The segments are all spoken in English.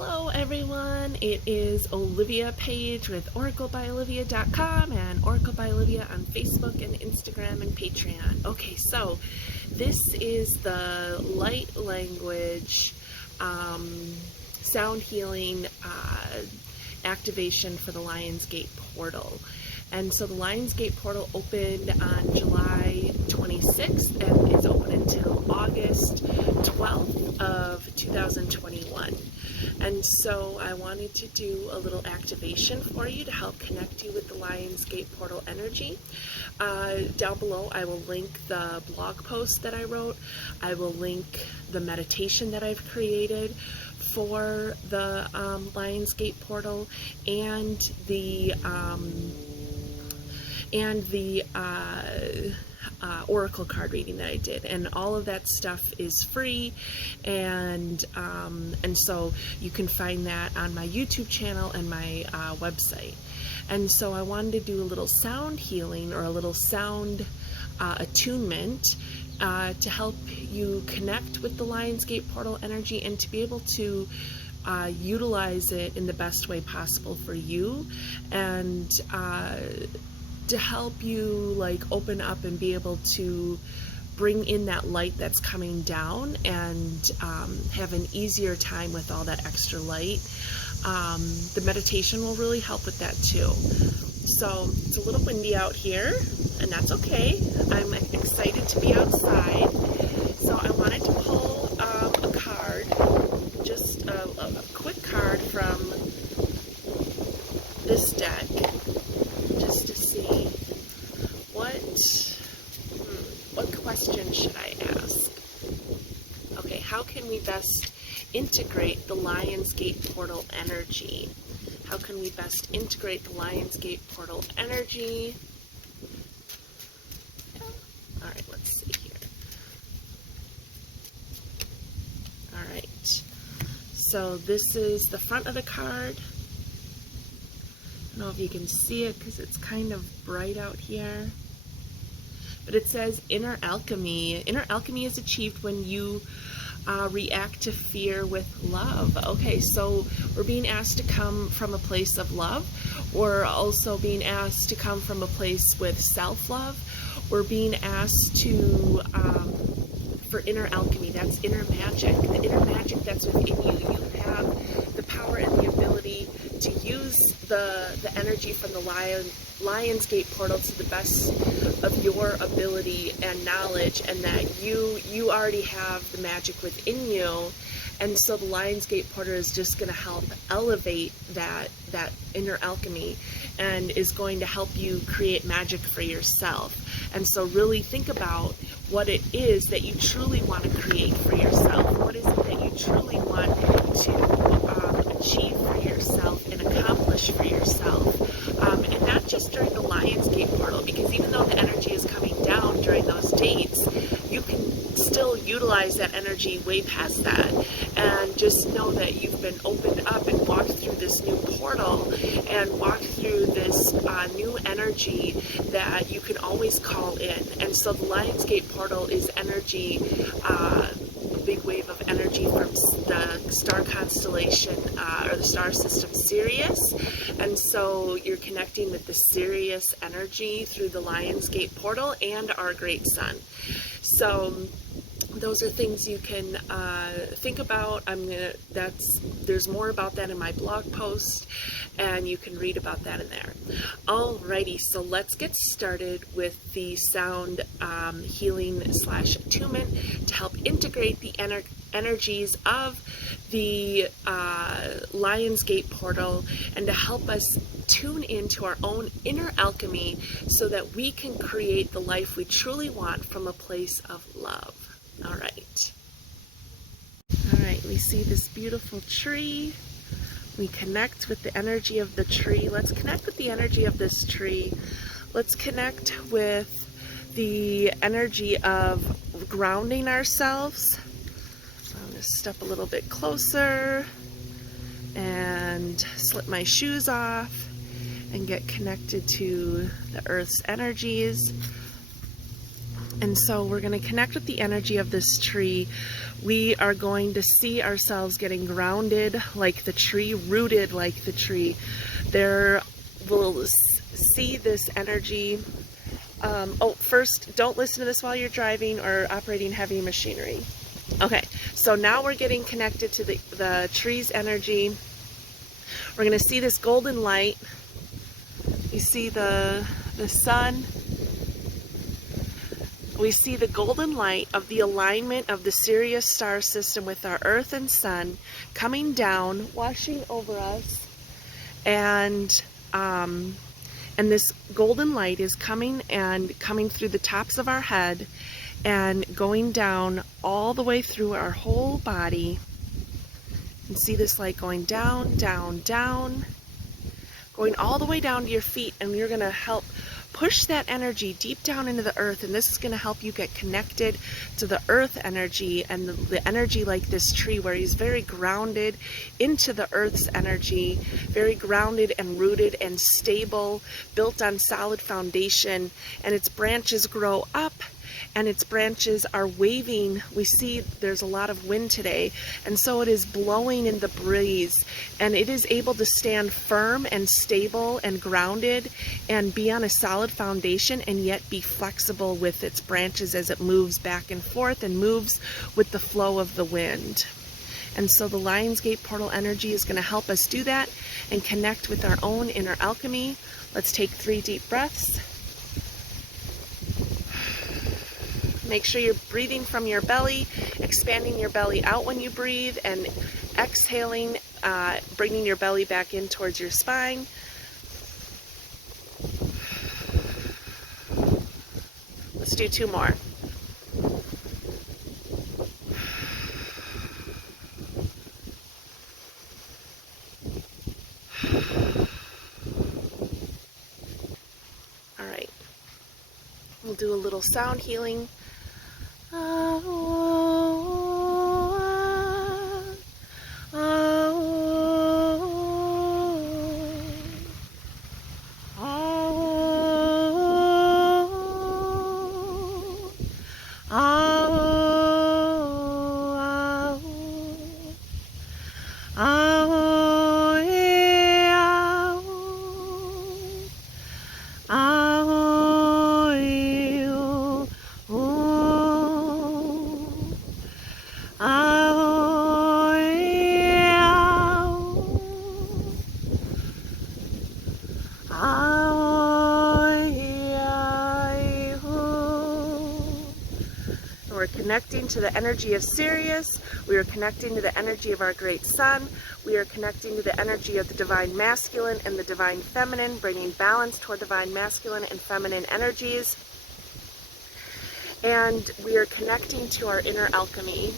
Hello everyone, it is Olivia Page with oraclebyolivia.com and Oracle by Olivia on Facebook and Instagram and Patreon. Okay, so this is the light language sound healing activation for the Lionsgate portal. And so the Lionsgate portal opened on July 26th and is open until August 12th of 2021. And so I wanted to do a little activation for you to help connect you with the Lionsgate portal energy. Down below I will link the blog post that I wrote. I will link the meditation that I've created for the Lionsgate portal and the oracle card reading that I did, and all of that stuff is free, and so you can find that on my YouTube channel and my website. And so I wanted to do a little sound healing or a little sound attunement to help you connect with the Lionsgate portal energy and to be able to utilize it in the best way possible for you, and to help you like open up and be able to bring in that light that's coming down and have an easier time with all that extra light. The meditation will really help with that too. So it's a little windy out here, and that's okay. I'm excited to be outside. So I wanted to pull a card, just a quick card from this deck, just to see what question should I ask? Okay, how can we best integrate the Lionsgate portal energy? How can we best integrate the Lionsgate portal energy? All right, let's see here. All right, so this is the front of the card. I don't know if you can see it because it's kind of bright out here, but it says inner alchemy. Inner alchemy is achieved when you react to fear with love. Okay, so we're being asked to come from a place of love. We're also being asked to come from a place with self-love. We're being asked to for inner alchemy, that's inner magic, the inner magic that's within you. You have the power and the ability to use the energy from the Lionsgate portal to the best of your ability and knowledge, and that you already have the magic within you. And so the Lionsgate portal is just going to help elevate that inner alchemy and is going to help you create magic for yourself. And so really think about what it is that you truly want to create for yourself. What is it that you truly want to achieve for yourself and accomplish for yourself? And not just during the Lionsgate portal, because even though the energy is coming down during those dates, you can still utilize that energy way past that. And just know that you've been opened up and walked through this new portal and walked through this new energy that you can always call in. And so the Lionsgate portal is energy, a big wave of energy from the star constellation or the star system Sirius. And so you're connecting with the Sirius energy through the Lionsgate portal and our great sun. So those are things you can think about. There's more about that in my blog post, and you can read about that in there. Alrighty, so let's get started with the sound healing / attunement to help integrate the energies of the Lionsgate portal and to help us tune into our own inner alchemy so that we can create the life we truly want from a place of love. All right, we see this beautiful tree. We connect with the energy of the tree. Let's connect with the energy of this tree. Let's connect with the energy of grounding ourselves. I'm going to step a little bit closer and slip my shoes off and get connected to the earth's energies. And so we're going to connect with the energy of this tree. We are going to see ourselves getting grounded like the tree, rooted like the tree. There we'll see this energy. First, don't listen to this while you're driving or operating heavy machinery. Okay, so now we're getting connected to the tree's energy. We're going to see this golden light. You see the sun. We see the golden light of the alignment of the Sirius star system with our Earth and Sun coming down, washing over us, and this golden light is coming through the tops of our head and going down all the way through our whole body. You can see this light going down, down, down, going all the way down to your feet, and you're going to help push that energy deep down into the earth, and this is going to help you get connected to the earth energy and the energy like this tree, where he's very grounded into the earth's energy, very grounded and rooted and stable, built on solid foundation, and its branches grow up and its branches are waving. We see there's a lot of wind today, and so it is blowing in the breeze, and it is able to stand firm and stable and grounded and be on a solid foundation, and yet be flexible with its branches as it moves back and forth and moves with the flow of the wind. And so the Lionsgate portal energy is going to help us do that and connect with our own inner alchemy. Let's take 3 deep breaths. Make sure you're breathing from your belly, expanding your belly out when you breathe, and exhaling, bringing your belly back in towards your spine. Let's do 2 more. All right. We'll do a little sound healing. We're connecting to the energy of Sirius. We are connecting to the energy of our great sun. We are connecting to the energy of the divine masculine and the divine feminine, bringing balance toward divine masculine and feminine energies. And we are connecting to our inner alchemy.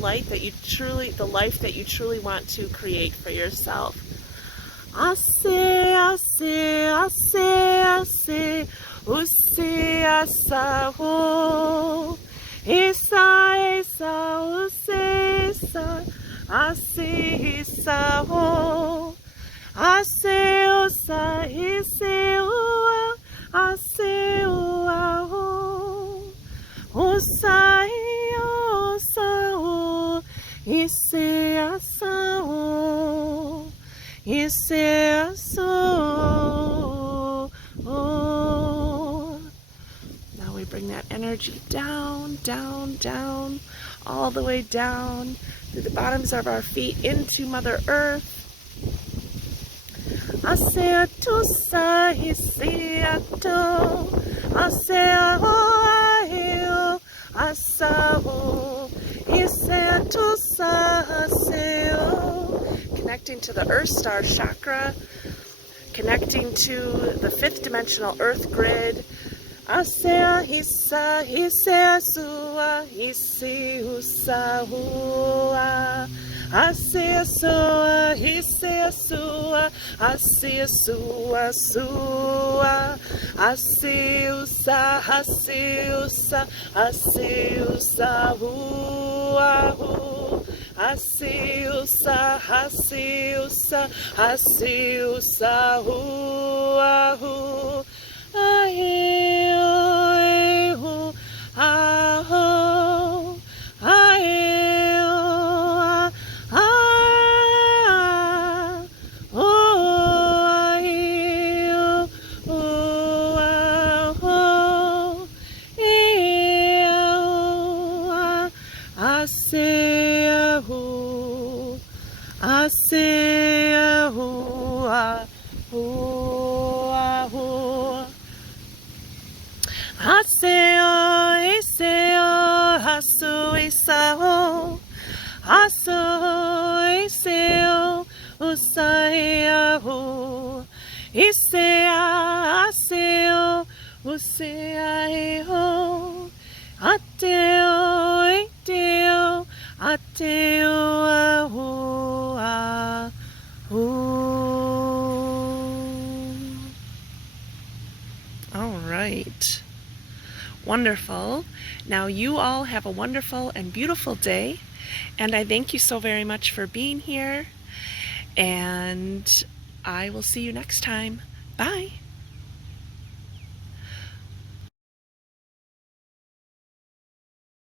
light that you truly, the life that you truly want to create for yourself. Ase, ase, ase, ase, use asa ho. Isa, isa, use isa, ase isa ho. Ase osa, ise ua, ase ua ho. Osa o, ise asa o. Ise asa o. Now we bring that energy down, down, down, all the way down through the bottoms of our feet into Mother Earth. Asea tusa hisiato, asea hoaheo, asao, isea tusa aseo. Connecting to the Earth Star Chakra, connecting to the 5th dimensional Earth grid. Asea hisa, hisea sua, hisi usa hua. Asea sua, hisea sua, asea sua sua. Aseusa, aseusa, aseusa hua hu. Aseusa, aseusa, aseusa hua hu. Aheo, aho, aheo, ah, oh, aheo, oh, aho, eo, aseahu, aseahu, ahu, ahu. Haseo, iseo, hasu, isao. Hasu, iseo, usaiahu. Isea, aseo, usaiahu. Ateo, iteo, ateo, ahu, ahu. All right. Wonderful. Now you all have a wonderful and beautiful day, and I thank you so very much for being here, and I will see you next time. Bye.